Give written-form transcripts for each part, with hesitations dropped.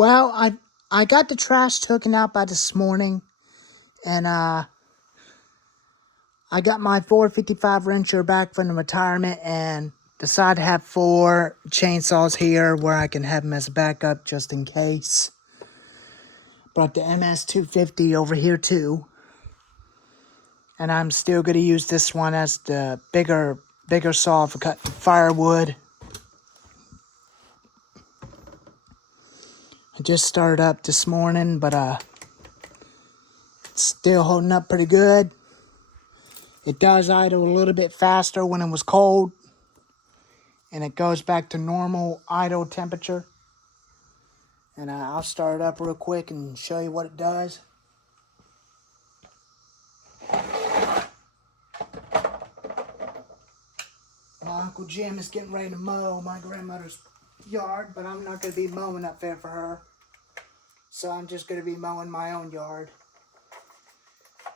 Well, I got the trash taken out by this morning, and I got my 455 wrencher back from the retirement, and decided to have 4 chainsaws here where I can have them as a backup just in case. Brought the MS-250 over here too, and I'm still going to use this one as the bigger saw for cutting firewood. I just started up this morning, but it's still holding up pretty good. It does idle a little bit faster when it was cold, and it goes back to normal idle temperature. And I'll start it up real quick and show you what it does. My Uncle Jim is getting ready to mow my grandmother's yard, but I'm not going to be mowing up there for her. So I'm just going to be mowing my own yard.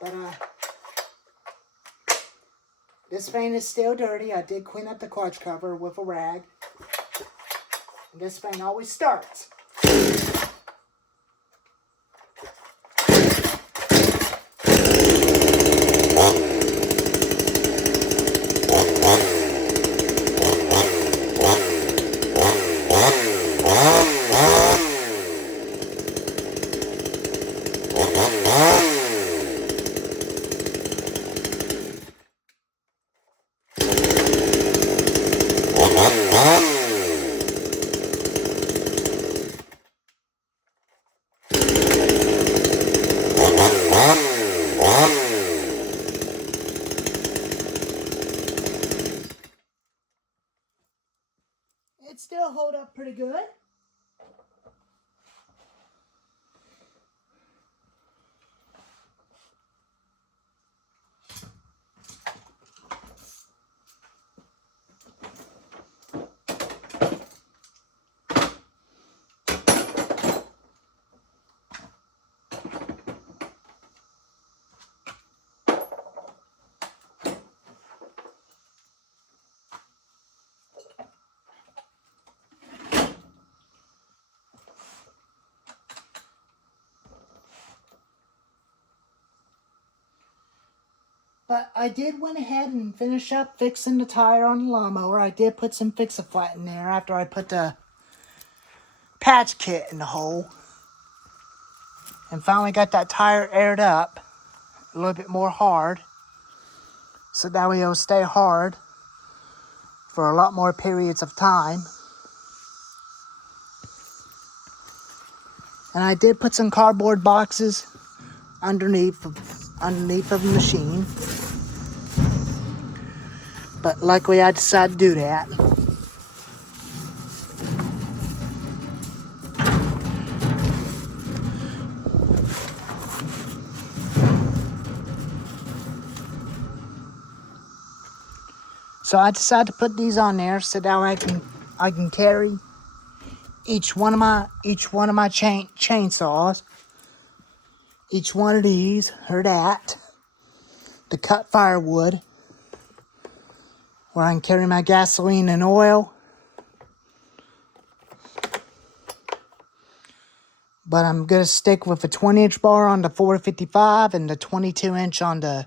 But this fan is still dirty. I did clean up the clutch cover with a rag. And this fan always starts. It still hold up pretty good. But I did went ahead and finish up fixing the tire on the lawnmower. I did put some Fix-A-Flat in there after I put the patch kit in the hole. And finally got that tire aired up a little bit more hard. So that way it'll stay hard for a lot more periods of time. And I did put some cardboard boxes underneath of the machine. But luckily I decided to do that. So I decided to put these on there so that way I can carry each one of my chainsaws, each one of these or that, to cut firewood, where I can carry my gasoline and oil. But I'm going to stick with a 20-inch bar on the 455 and the 22-inch on the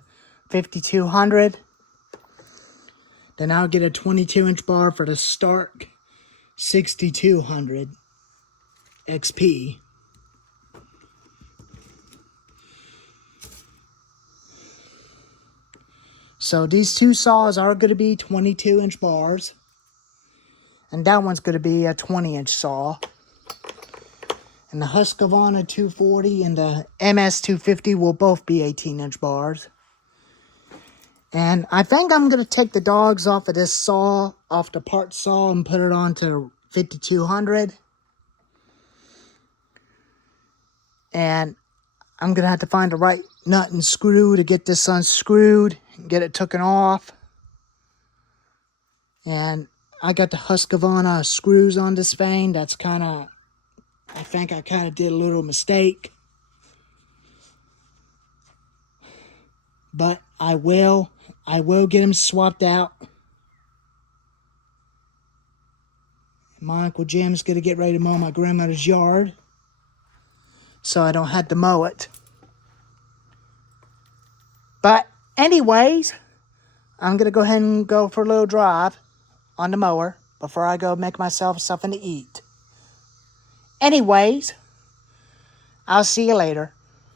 5200. Then I'll get a 22-inch bar for the Stark 6200 XP. So these two saws are going to be 22-inch bars. And that one's going to be a 20-inch saw. And the Husqvarna 240 and the MS-250 will both be 18-inch bars. And I think I'm going to take the dogs off of this saw, off the part saw, and put it onto 5200. And I'm going to have to find the right nut and screw to get this unscrewed and get it taken off. And I got the Husqvarna screws on this thing. I think I kind of did a little mistake. But I will get him swapped out. My Uncle Jim's going to get ready to mow my grandmother's yard. so I don't have to mow it. But anyways, I'm going to go ahead and go for a little drive on the mower before I go make myself something to eat. Anyways, I'll see you later.